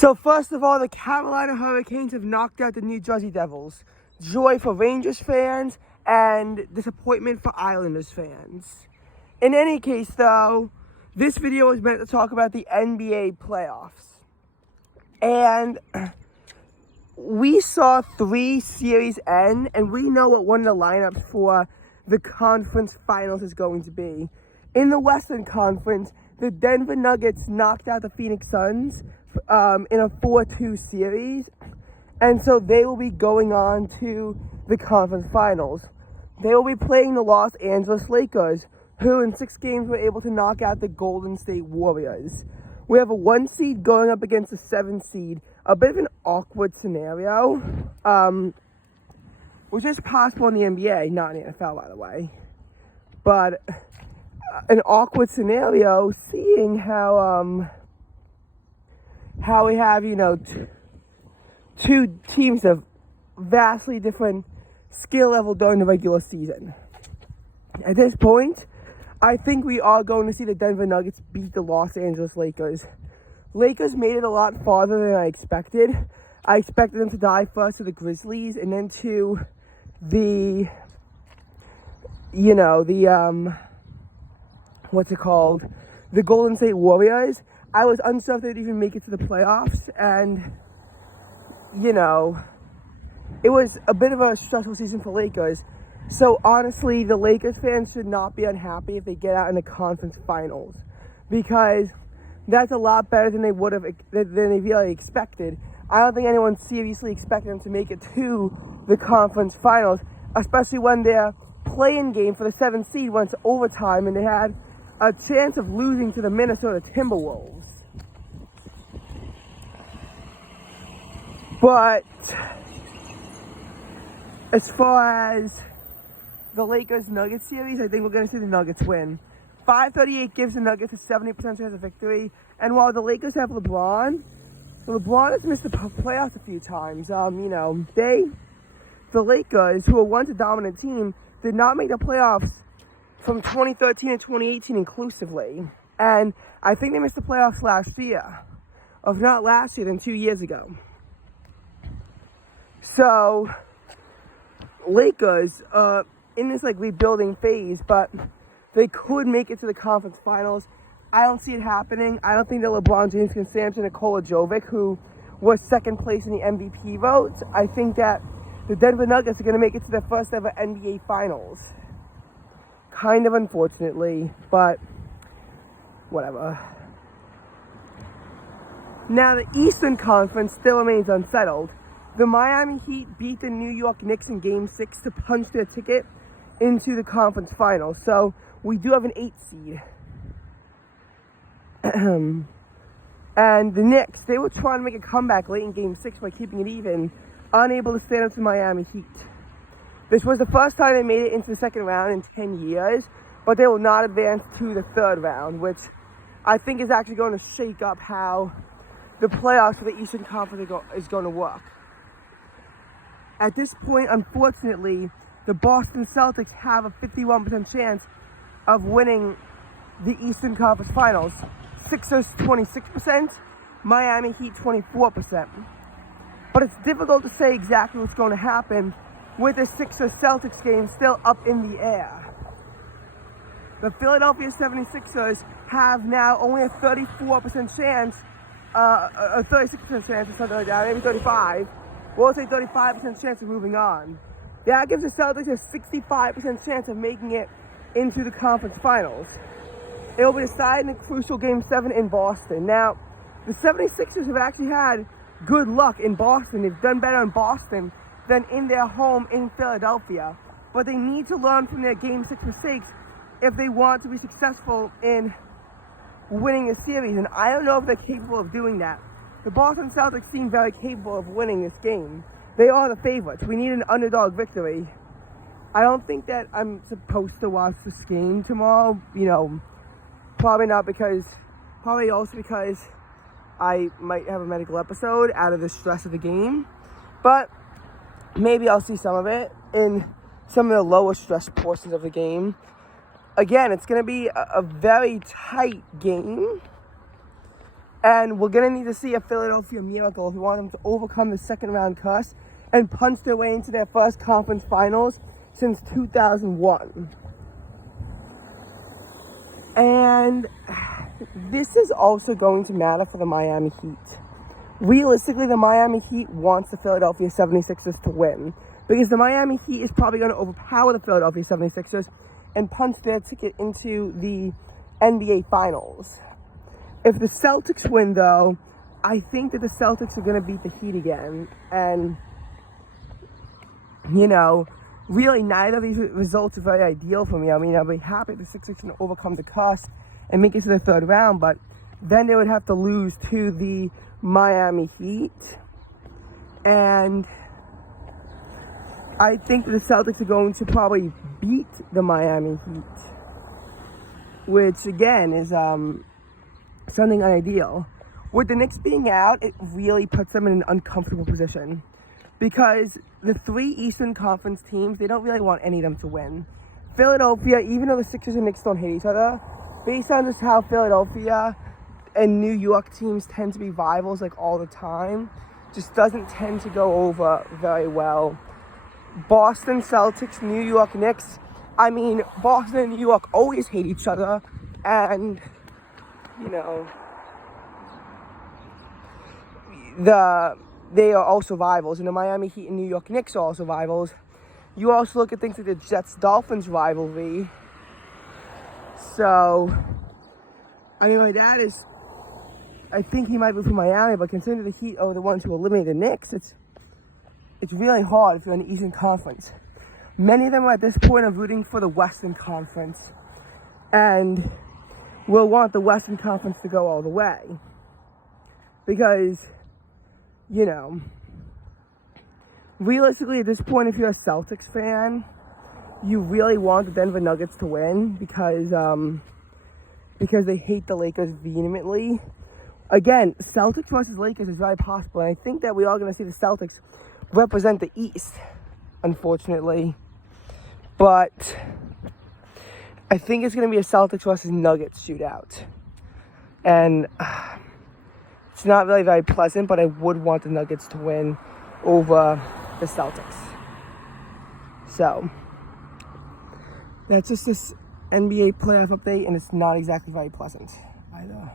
So first of all, the Carolina Hurricanes have knocked out the New Jersey Devils. Joy for Rangers fans and disappointment for Islanders fans. In any case though, this video is meant to talk about the NBA playoffs. And we saw 3 series end, and we know what one of the lineups for the conference finals is going to be. In the Western Conference, the Denver Nuggets knocked out the Phoenix Suns in a 4-2 series, and so they will be going on to the conference finals. They will be playing the Los Angeles Lakers, who in 6 games were able to knock out the Golden State Warriors. We have a 1 seed going up against a 7 seed, a bit of an awkward scenario, which is possible in the NBA, not in the NFL, by the way, but an awkward scenario, seeing how we have, two teams of vastly different skill level during the regular season. At this point, I think we are going to see the Denver Nuggets beat the Los Angeles Lakers. Lakers made it a lot farther than I expected. I expected them to die first to the Grizzlies and then to the Golden State Warriors. I was uncertain they'd even make it to the playoffs, and, it was a bit of a stressful season for Lakers. So, honestly, the Lakers fans should not be unhappy if they get out in the conference finals, because that's a lot better than they really expected. I don't think anyone seriously expected them to make it to the conference finals, especially when their play-in game for the 7th seed went to overtime and they had a chance of losing to the Minnesota Timberwolves. But as far as the Lakers-Nuggets series, I think we're going to see the Nuggets win. 538 gives the Nuggets a 70% chance of victory. And while the Lakers have LeBron has missed the playoffs a few times. The Lakers, who were once a dominant team, did not make the playoffs from 2013 and 2018 inclusively. And I think they missed the playoffs last year. If not last year, then 2 years ago. So, Lakers, in this rebuilding phase, but they could make it to the conference finals. I don't see it happening. I don't think that LeBron James can stand to Nikola Jovic, who was second place in the MVP vote. I think that the Denver Nuggets are going to make it to their first ever NBA Finals. Kind of unfortunately, but whatever. Now, the Eastern Conference still remains unsettled. The Miami Heat beat the New York Knicks in Game 6 to punch their ticket into the conference finals. So, we do have an 8 seed. And the Knicks, they were trying to make a comeback late in Game 6 by keeping it even, unable to stand up to Miami Heat. This was the first time they made it into the second round in 10 years, but they will not advance to the third round, which I think is actually going to shake up how the playoffs for the Eastern Conference is going to work. At this point, unfortunately, the Boston Celtics have a 51% chance of winning the Eastern Conference Finals. Sixers 26%, Miami Heat 24%. But it's difficult to say exactly what's going to happen with the Sixers-Celtics game still up in the air. The Philadelphia 76ers have now only a 34% chance, a 36% chance or something like that, maybe 35. We'll say 35% chance of moving on. That gives the Celtics a 65% chance of making it into the conference finals. It will be decided in a crucial Game 7 in Boston. Now, the 76ers have actually had good luck in Boston. They've done better in Boston than in their home in Philadelphia. But they need to learn from their Game 6 mistakes if they want to be successful in winning the series. And I don't know if they're capable of doing that. The Boston Celtics seem very capable of winning this game. They are the favorites. We need an underdog victory. I don't think that I'm supposed to watch this game tomorrow. Probably also because I might have a medical episode out of the stress of the game. But maybe I'll see some of it in some of the lower stress portions of the game. Again, it's going to be a very tight game. And we're going to need to see a Philadelphia miracle if we want them to overcome the second round curse and punch their way into their first conference finals since 2001. And this is also going to matter for the Miami Heat. Realistically, the Miami Heat wants the Philadelphia 76ers to win because the Miami Heat is probably going to overpower the Philadelphia 76ers and punch their ticket into the NBA Finals. If the Celtics win, though, I think that the Celtics are going to beat the Heat again. And, you know, really neither of these results are very ideal for me. I mean, I'll be happy if the Sixers can overcome the curse and make it to the third round, but then they would have to lose to the Miami Heat. And I think that the Celtics are going to probably beat the Miami Heat, which again is something unideal. With the Knicks being out, it really puts them in an uncomfortable position because the three Eastern Conference teams, they don't really want any of them to win. Philadelphia, even though the Sixers and Knicks don't hate each other, based on just how Philadelphia and New York teams tend to be rivals like all the time, just doesn't tend to go over very well. Boston Celtics, New York Knicks, I mean, Boston and New York always hate each other, and you know, they are also rivals, and the Miami Heat and New York Knicks are also rivals. You also look at things like the Jets-Dolphins rivalry. So, I mean, my dad is, I think he might be from Miami, but considering the Heat are the ones who eliminated the Knicks, it's really hard if you're in the Eastern Conference. Many of them at this point are rooting for the Western Conference, and will want the Western Conference to go all the way. Because, you know, realistically at this point, if you're a Celtics fan, you really want the Denver Nuggets to win because they hate the Lakers vehemently. Again, Celtics versus Lakers is very possible, and I think that we are going to see the Celtics represent the East, unfortunately. But I think it's going to be a Celtics versus Nuggets shootout. And it's not really very pleasant, but I would want the Nuggets to win over the Celtics. So, that's just this NBA playoff update, and it's not exactly very pleasant either.